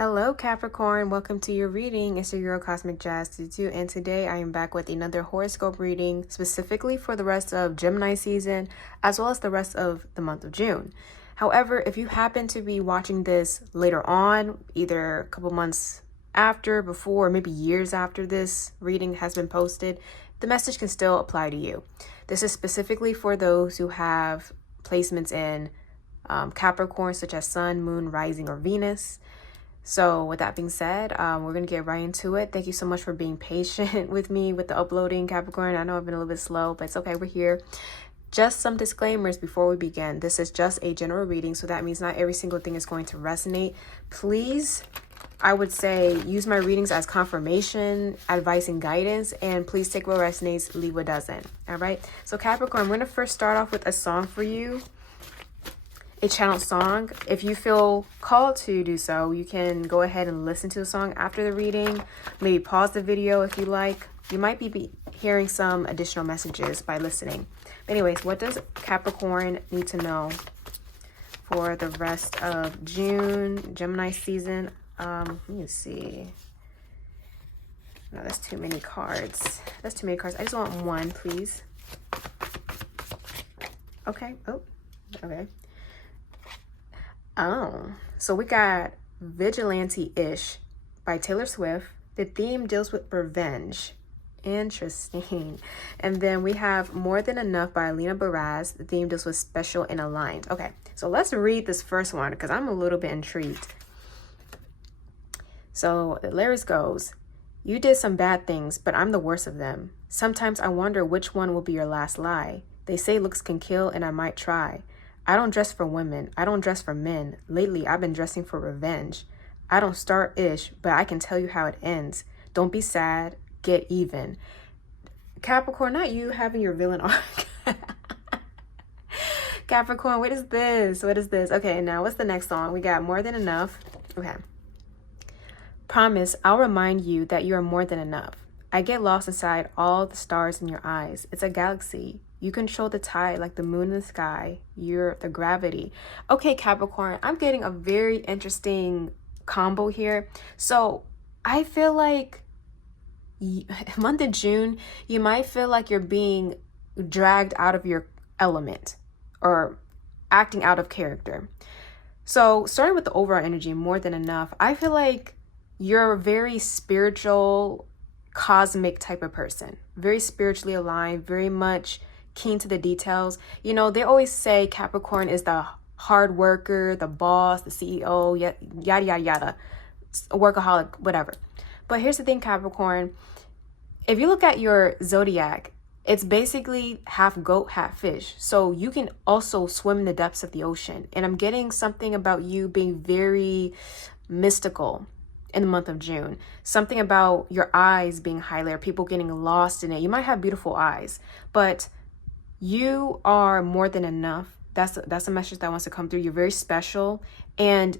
Hello Capricorn, welcome to your reading. It's your Euro Cosmic Jazz 22, and today I am back with another horoscope reading specifically for the rest of Gemini season as well as the rest of the month of June. However, if you happen to be watching this later on, either a couple months after, before, or maybe years after this reading has been posted, the message can still apply to you. This is specifically for those who have placements in Capricorn, such as Sun, Moon, Rising, or Venus. So with that being said, we're going to get right into it. Thank you so much for being patient with me with the uploading, Capricorn. I know I've been a little bit slow, but it's okay. We're here. Just some disclaimers before we begin. This is just a general reading, so that means not every single thing is going to resonate. Please, I would say, use my readings as confirmation, advice, and guidance, and please take what resonates, leave what doesn't. All right? So Capricorn, I'm going to first start off with a song for you. A channeled song. If you feel called to do so, you can go ahead and listen to the song after the reading. Maybe pause the video if you like. You might be hearing some additional messages by listening. But anyways, what does Capricorn need to know for the rest of June, Gemini season? Let me see. No, that's too many cards. That's too many cards. I just want one, please. Okay. Oh, okay. Oh, so we got Vigilante-ish by Taylor Swift. The theme deals with revenge. Interesting. And then we have More Than Enough by Alina Baraz. The theme deals with special and aligned. Okay, so let's read this first one because I'm a little bit intrigued. So the lyrics goes, "You did some bad things, but I'm the worst of them. Sometimes I wonder which one will be your last lie. They say looks can kill and I might try. I don't dress for women. I don't dress for men. Lately, I've been dressing for revenge. I don't start ish, but I can tell you how it ends. Don't be sad. Get even." Capricorn, not you having your villain arc. Capricorn, what is this? What is this? Okay, now what's the next song? We got More Than Enough. Okay. "Promise, I'll remind you that you are more than enough. I get lost inside all the stars in your eyes. It's a galaxy. You control the tide like the moon in the sky. You're the gravity." Okay, Capricorn, I'm getting a very interesting combo here. So I feel like month of June, you might feel like you're being dragged out of your element or acting out of character. So starting with the overall energy, More Than Enough, I feel like you're a very spiritual, cosmic type of person. Very spiritually aligned, very much keen to the details. You know, they always say Capricorn is the hard worker, the boss, the CEO, yada, yada, yada, workaholic, whatever. But here's the thing, Capricorn. If you look at your zodiac, it's basically half goat, half fish. So you can also swim in the depths of the ocean. And I'm getting something about you being very mystical in the month of June. Something about your eyes being highlighted, people getting lost in it. You might have beautiful eyes, but you are more than enough. That's a message that wants to come through. You're very special, and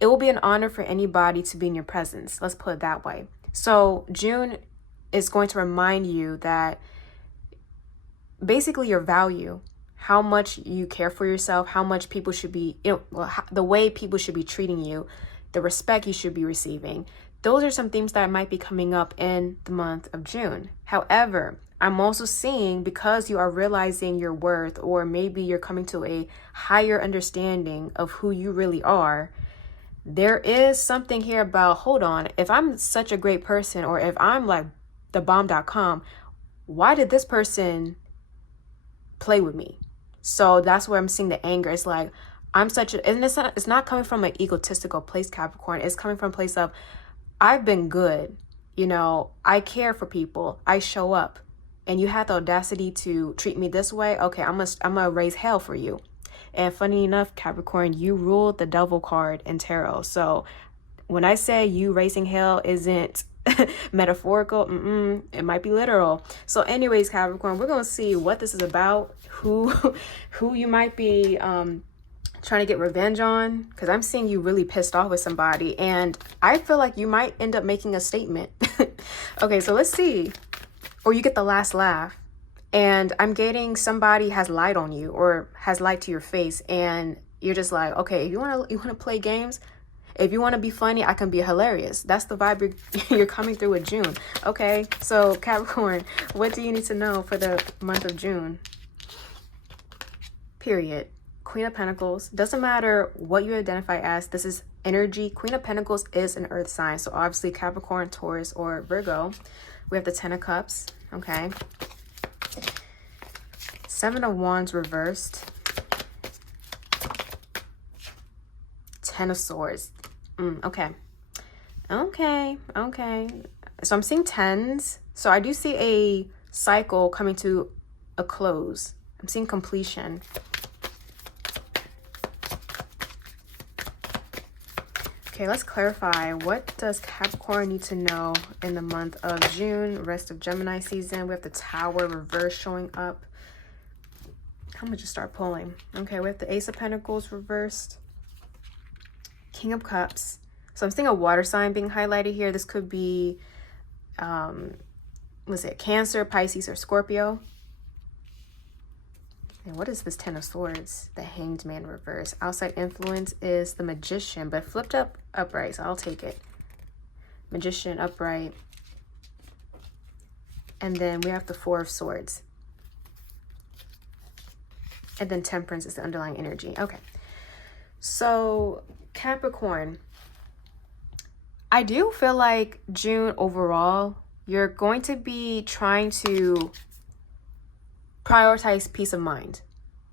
it will be an honor for anybody to be in your presence. Let's put it that way. So June is going to remind you that basically your value, how much you care for yourself, how much people should be, the way people should be treating you, the respect you should be receiving. Those are some themes that might be coming up in the month of June. However, I'm also seeing, because you are realizing your worth, or maybe you're coming to a higher understanding of who you really are, there is something here about, hold on, if I'm such a great person, or if I'm like the bomb.com, why did this person play with me? So that's where I'm seeing the anger. It's like, I'm such a, and it's not coming from an egotistical place, Capricorn. It's coming from a place of, I've been good. You know, I care for people. I show up. And you had the audacity to treat me this way. Okay, I'm gonna raise hell for you. And funny enough, Capricorn, you ruled the devil card in tarot. So when I say you raising hell isn't metaphorical, it might be literal. So anyways, Capricorn, we're gonna see what this is about, who you might be trying to get revenge on, because I'm seeing you really pissed off with somebody, and I feel like you might end up making a statement. Okay, so let's see. Or you get the last laugh, and I'm getting somebody has lied on you or has lied to your face, and you're just like, okay, you want to play games, If you want to be funny, I can be hilarious. That's the vibe you're coming through with June. Okay, so Capricorn, what do you need to know for the month of June? Period. Queen of Pentacles. Doesn't matter what you identify as. This is energy. Queen of Pentacles is an earth sign. So obviously Capricorn, Taurus, or Virgo. We have the Ten of Cups. Okay. Seven of Wands reversed. Ten of Swords. Okay. So I'm seeing tens. So I do see a cycle coming to a close. I'm seeing completion. Okay, let's clarify. What does Capricorn need to know in the month of June? Rest of Gemini season. We have the Tower reverse showing up. I'm gonna just start pulling. Okay, we have the Ace of Pentacles reversed. King of Cups. So I'm seeing a water sign being highlighted here. This could be, was it Cancer, Pisces, or Scorpio? And what is this Ten of Swords? The Hanged Man reverse. Outside influence is the Magician, but flipped upright, so I'll take it. Magician upright. And then we have the Four of Swords. And then Temperance is the underlying energy. Okay. So Capricorn, I do feel like June overall, you're going to be trying to prioritize peace of mind.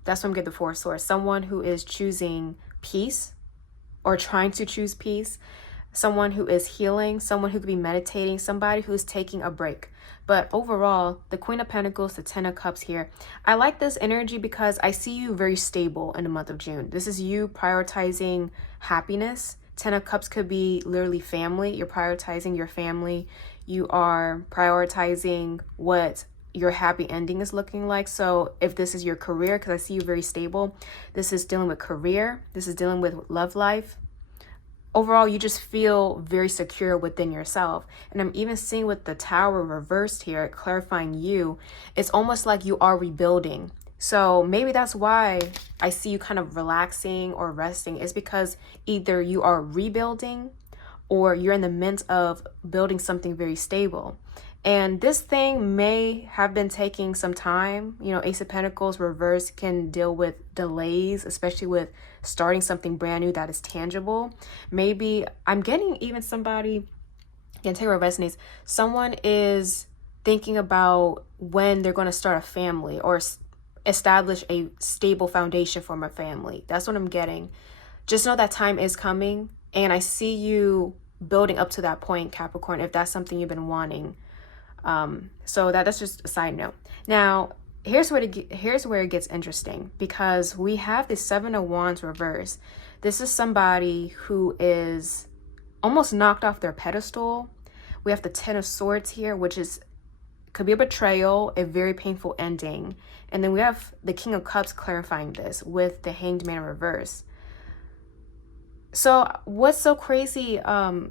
That's what I'm getting the Four of Swords. Someone who is choosing peace or trying to choose peace. Someone who is healing. Someone who could be meditating. Somebody who's taking a break. But overall, the Queen of Pentacles, the Ten of Cups here. I like this energy because I see you very stable in the month of June. This is you prioritizing happiness. Ten of Cups could be literally family. You're prioritizing your family. You are prioritizing what your happy ending is looking like. So if this is your career, because I see you very stable, this is dealing with career. This is dealing with love life. Overall, you just feel very secure within yourself. And I'm even seeing with the Tower reversed here, clarifying you, it's almost like you are rebuilding. So maybe that's why I see you kind of relaxing or resting, is because either you are rebuilding or you're in the midst of building something very stable. And this thing may have been taking some time. You know, Ace of Pentacles reverse can deal with delays, especially with starting something brand new that is tangible. Maybe I'm getting even somebody, can tell you what resonates. Someone is thinking about when they're going to start a family or establish a stable foundation for my family. That's what I'm getting. Just know that time is coming. And I see you building up to that point, Capricorn, if that's something you've been wanting. So that's just a side note. Now, here's where it gets interesting, because we have the Seven of Wands reverse. This is somebody who is almost knocked off their pedestal. We have the Ten of Swords here, which could be a betrayal, a very painful ending. And then we have the King of Cups clarifying this with the Hanged Man reverse. So what's so crazy,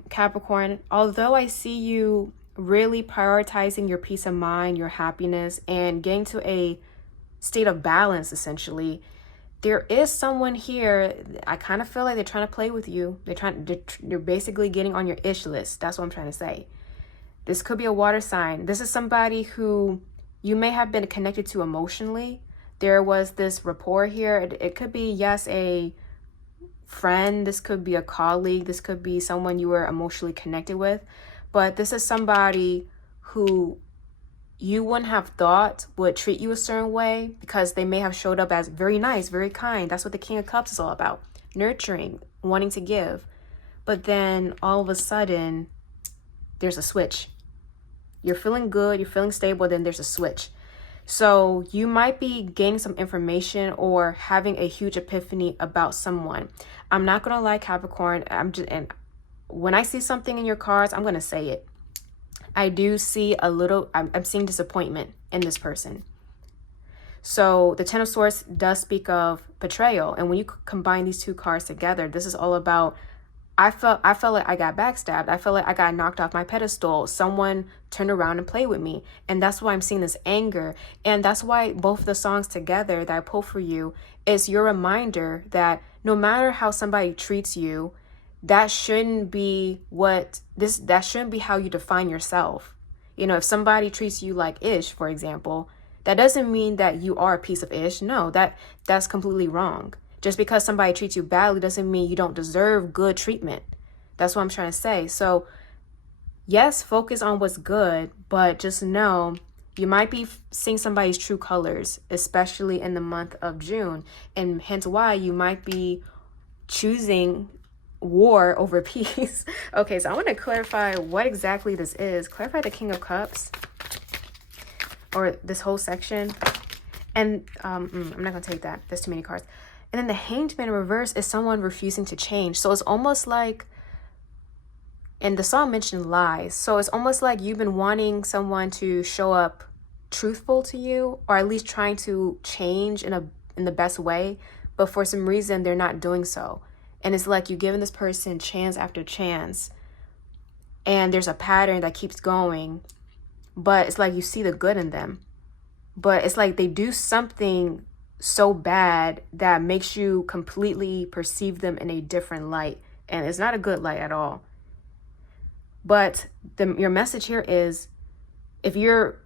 Capricorn, although I see you really prioritizing your peace of mind, your happiness, and getting to a state of balance, essentially, there is someone here, I kind of feel like they're trying to play with you. They're basically getting on your ish list. That's what I'm trying to say. This could be a water sign. This is somebody who you may have been connected to emotionally. There was this rapport here. It could be, yes, a friend. This could be a colleague. This could be someone you were emotionally connected with. But this is somebody who you wouldn't have thought would treat you a certain way, because they may have showed up as very nice, very kind. That's what the King of Cups is all about. Nurturing, wanting to give. But then all of a sudden, there's a switch. You're feeling good, you're feeling stable, then there's a switch. So you might be gaining some information or having a huge epiphany about someone. I'm not going to lie, Capricorn. When I see something in your cards, I'm going to say it. I do see I'm seeing disappointment in this person. So the Ten of Swords does speak of betrayal. And when you combine these two cards together, this is all about, I felt like I got backstabbed. I felt like I got knocked off my pedestal. Someone turned around and played with me. And that's why I'm seeing this anger. And that's why both of the songs together that I pull for you is your reminder that no matter how somebody treats you, that shouldn't be that shouldn't be how you define yourself. You know, if somebody treats you like ish, for example, that doesn't mean that you are a piece of ish. No, that's completely wrong. Just because somebody treats you badly doesn't mean you don't deserve good treatment. That's what I'm trying to say. So yes, focus on what's good, but just know you might be seeing somebody's true colors, especially in the month of June, and hence why you might be choosing war over peace. Okay, so I want to clarify what exactly this is. Clarify the King of Cups, or this whole section. And I'm not going to take that. There's too many cards. And then the Hanged Man in reverse is someone refusing to change. So it's almost like, and the song mentioned lies. So it's almost like you've been wanting someone to show up truthful to you, or at least trying to change in the best way. But for some reason, they're not doing so. And it's like you're giving this person chance after chance. And there's a pattern that keeps going. But it's like you see the good in them. But it's like they do something so bad that makes you completely perceive them in a different light. And it's not a good light at all. But your message here is, if you're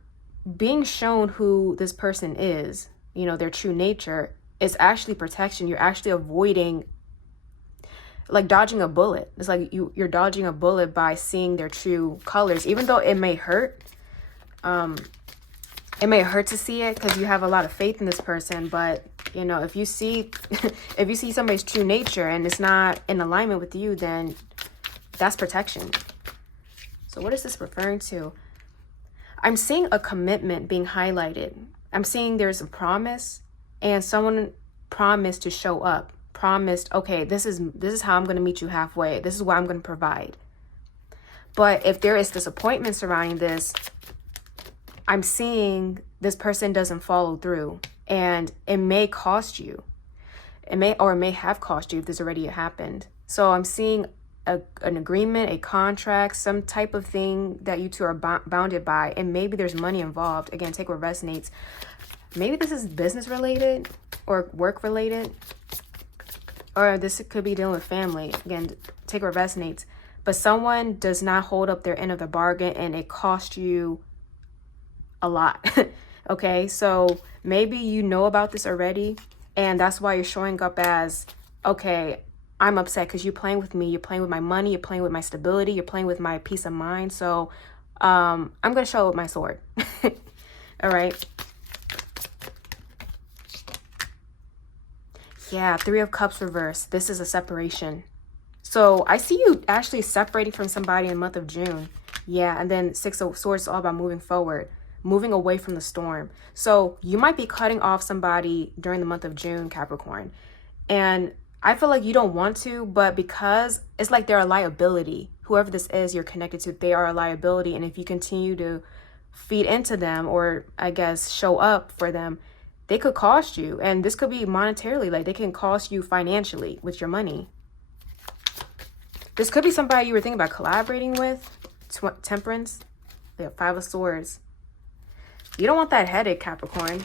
being shown who this person is, you know, their true nature, it's actually protection. You're actually avoiding, like dodging a bullet. It's like you're dodging a bullet by seeing their true colors, even though it may hurt. It may hurt to see it because you have a lot of faith in this person. But, you know, if you see if you see somebody's true nature and it's not in alignment with you, then that's protection. So what is this referring to? I'm seeing a commitment being highlighted. I'm seeing there's a promise, and someone promised to show up. Promised, okay, this is how I'm going to meet you halfway. This is what I'm going to provide. But if there is disappointment surrounding this, I'm seeing this person doesn't follow through, and it may cost you. It may have cost you if this already happened. So I'm seeing an agreement, a contract, some type of thing that you two are bounded by, and maybe there's money involved. Again, take what resonates. Maybe this is business related or work related, or this could be dealing with family. Again, take what resonates. But someone does not hold up their end of the bargain, and it cost you a lot. Okay, so maybe you know about this already, and that's why you're showing up as, okay, I'm upset because you're playing with me, you're playing with my money, you're playing with my stability, you're playing with my peace of mind. So I'm going to show up with my sword. All right. Yeah, Three of Cups reverse. This is a separation. So I see you actually separating from somebody in the month of June. Yeah, and then Six of Swords is all about moving forward, moving away from the storm. So you might be cutting off somebody during the month of June, Capricorn. And I feel like you don't want to, but because it's like they're a liability. Whoever this is you're connected to, they are a liability. And if you continue to feed into them, or I guess show up for them, they could cost you. And this could be monetarily, like they can cost you financially with your money. This could be somebody you were thinking about collaborating with. Temperance. They have Five of Swords. You don't want that headache, Capricorn.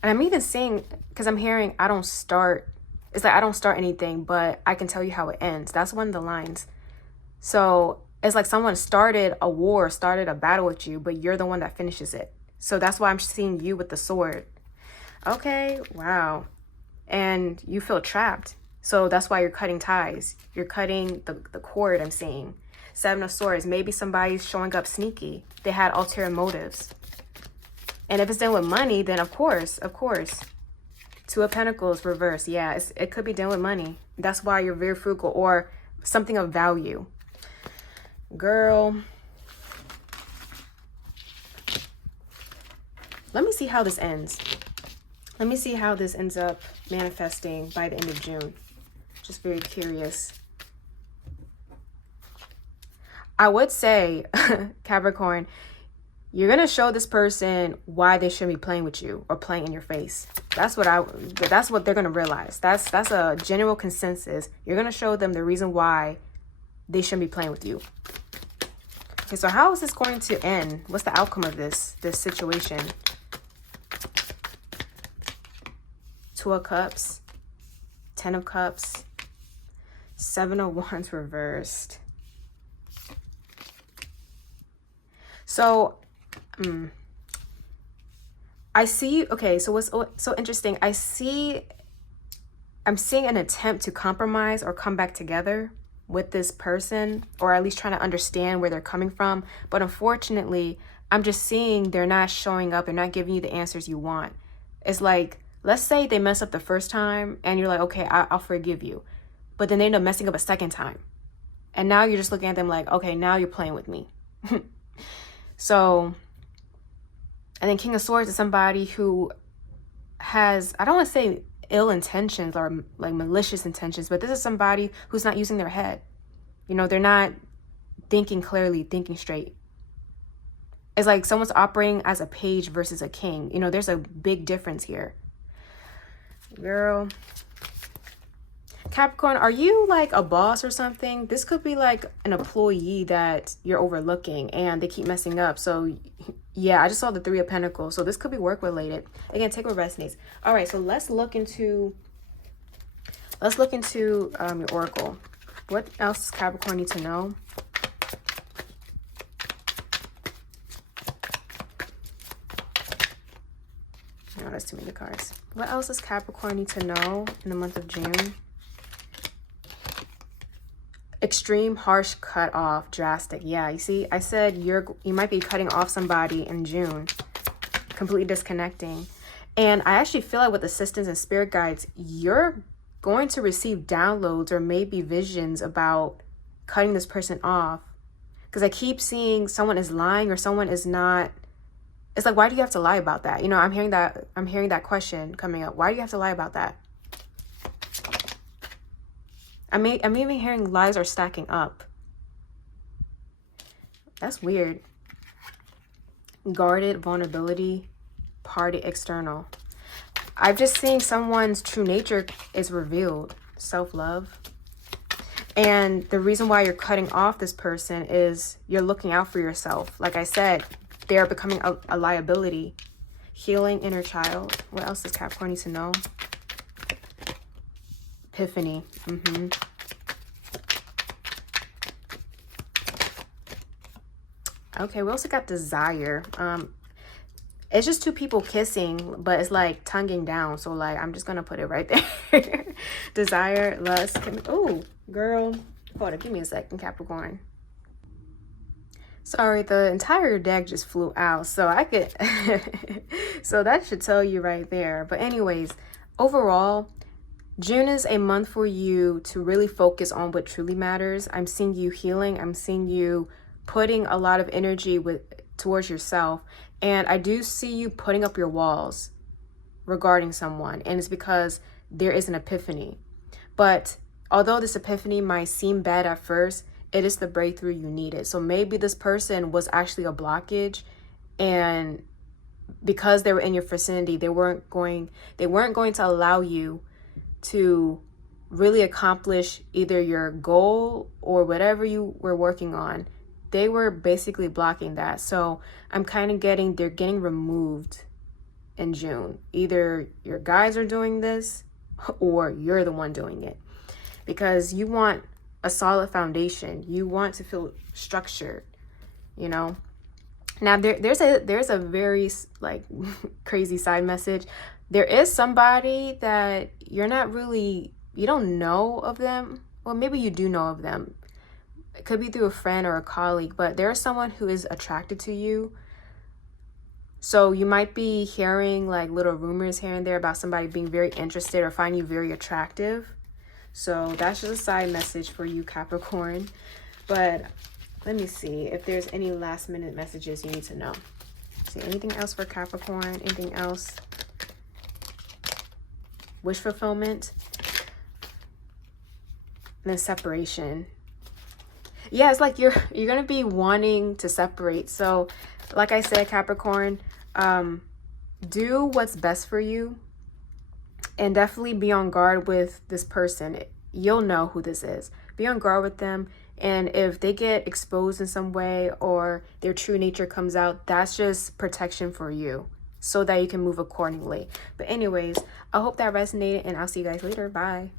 And I'm even seeing, because I'm hearing I don't start, it's like I don't start anything, but I can tell you how it ends. That's one of the lines. So it's like someone started a war, started a battle with you, but you're the one that finishes it. So that's why I'm seeing you with the sword. Okay, wow. And you feel trapped. So that's why you're cutting ties. You're cutting the cord, I'm seeing. Seven of Swords. Maybe somebody's showing up sneaky. They had ulterior motives. And if it's dealing with money, then of course. Two of Pentacles reverse. Yeah, it could be dealing with money. That's why you're very frugal, or something of value. Girl. Let me see how this ends. Let me see how this ends up manifesting by the end of June. Just very curious. I would say, Capricorn, you're going to show this person why they shouldn't be playing with you or playing in your face. That's what they're going to realize. That's a general consensus. You're going to show them the reason why they shouldn't be playing with you. Okay, so how is this going to end? What's the outcome of this situation? Two of Cups, 10 of Cups, 7 of Wands reversed. So, I see, okay, so what's so interesting, I'm seeing an attempt to compromise or come back together with this person, or at least trying to understand where they're coming from. But unfortunately, I'm just seeing they're not showing up. They're not giving you the answers you want. It's like, let's say they mess up the first time and you're like, okay, I'll forgive you. But then they end up messing up a second time. And now you're just looking at them like, okay, now you're playing with me. So, and then King of Swords is somebody who has, I don't want to say ill intentions or like malicious intentions, but this is somebody who's not using their head. You know, they're not thinking clearly, thinking straight. It's like someone's operating as a page versus a king. You know, there's a big difference here. Girl. Capricorn, are you like a boss or something? This could be like an employee that you're overlooking and they keep messing up. So yeah, I just saw the 3 of Pentacles. So this could be work related. Again, take what resonates. All right, so let's look into your oracle. What else does Capricorn need to know? No, that's too many cards. What else does Capricorn need to know in the month of June? Extreme, harsh, cut off, drastic. Yeah, you see, I said you might be cutting off somebody in June, completely disconnecting. And I actually feel like with assistants and spirit guides, you're going to receive downloads or maybe visions about cutting this person off. Because I keep seeing someone is lying or someone is not. It's like, why do you have to lie about that? You know, I'm hearing that question coming up. Why do you have to lie about that? I'm even hearing lies are stacking up. That's weird. Guarded, vulnerability, party, external. I'm just seeing someone's true nature is revealed. Self-love. And the reason why you're cutting off this person is you're looking out for yourself. Like I said, they are becoming a liability. Healing, inner child. What else does Capricorn need to know? Epiphany. Okay, we also got desire. It's just 2 people kissing, but it's like tonguing down. So like, I'm just gonna put it right there. Desire, lust. Oh, girl. Hold on, give me a second, Capricorn. Sorry, the entire deck just flew out. So I could, so that should tell you right there. But anyways, overall, June is a month for you to really focus on what truly matters. I'm seeing you healing. I'm seeing you putting a lot of energy towards yourself. And I do see you putting up your walls regarding someone. And it's because there is an epiphany. But although this epiphany might seem bad at first, it is the breakthrough you needed. So maybe this person was actually a blockage, and because they were in your vicinity, they weren't going to allow you to really accomplish either your goal or whatever you were working on. They were basically blocking that. So I'm kind of getting, they're getting removed in June. Either your guys are doing this or you're the one doing it, because you want a solid foundation. You want to feel structured, you know. Now there's a very like crazy side message. There is somebody that you don't know of them. Well, maybe you do know of them. It could be through a friend or a colleague, but there's someone who is attracted to you. So you might be hearing like little rumors here and there about somebody being very interested or finding you very attractive. So that's just a side message for you, Capricorn. But let me see if there's any last minute messages you need to know. See, anything else for Capricorn? Anything else? Wish fulfillment. And then separation. Yeah, it's like you're going to be wanting to separate. So like I said, Capricorn, do what's best for you. And definitely be on guard with this person. You'll know who this is. Be on guard with them. And if they get exposed in some way or their true nature comes out, that's just protection for you. so that you can move accordingly. But anyways, I hope that resonated, and I'll see you guys later. Bye.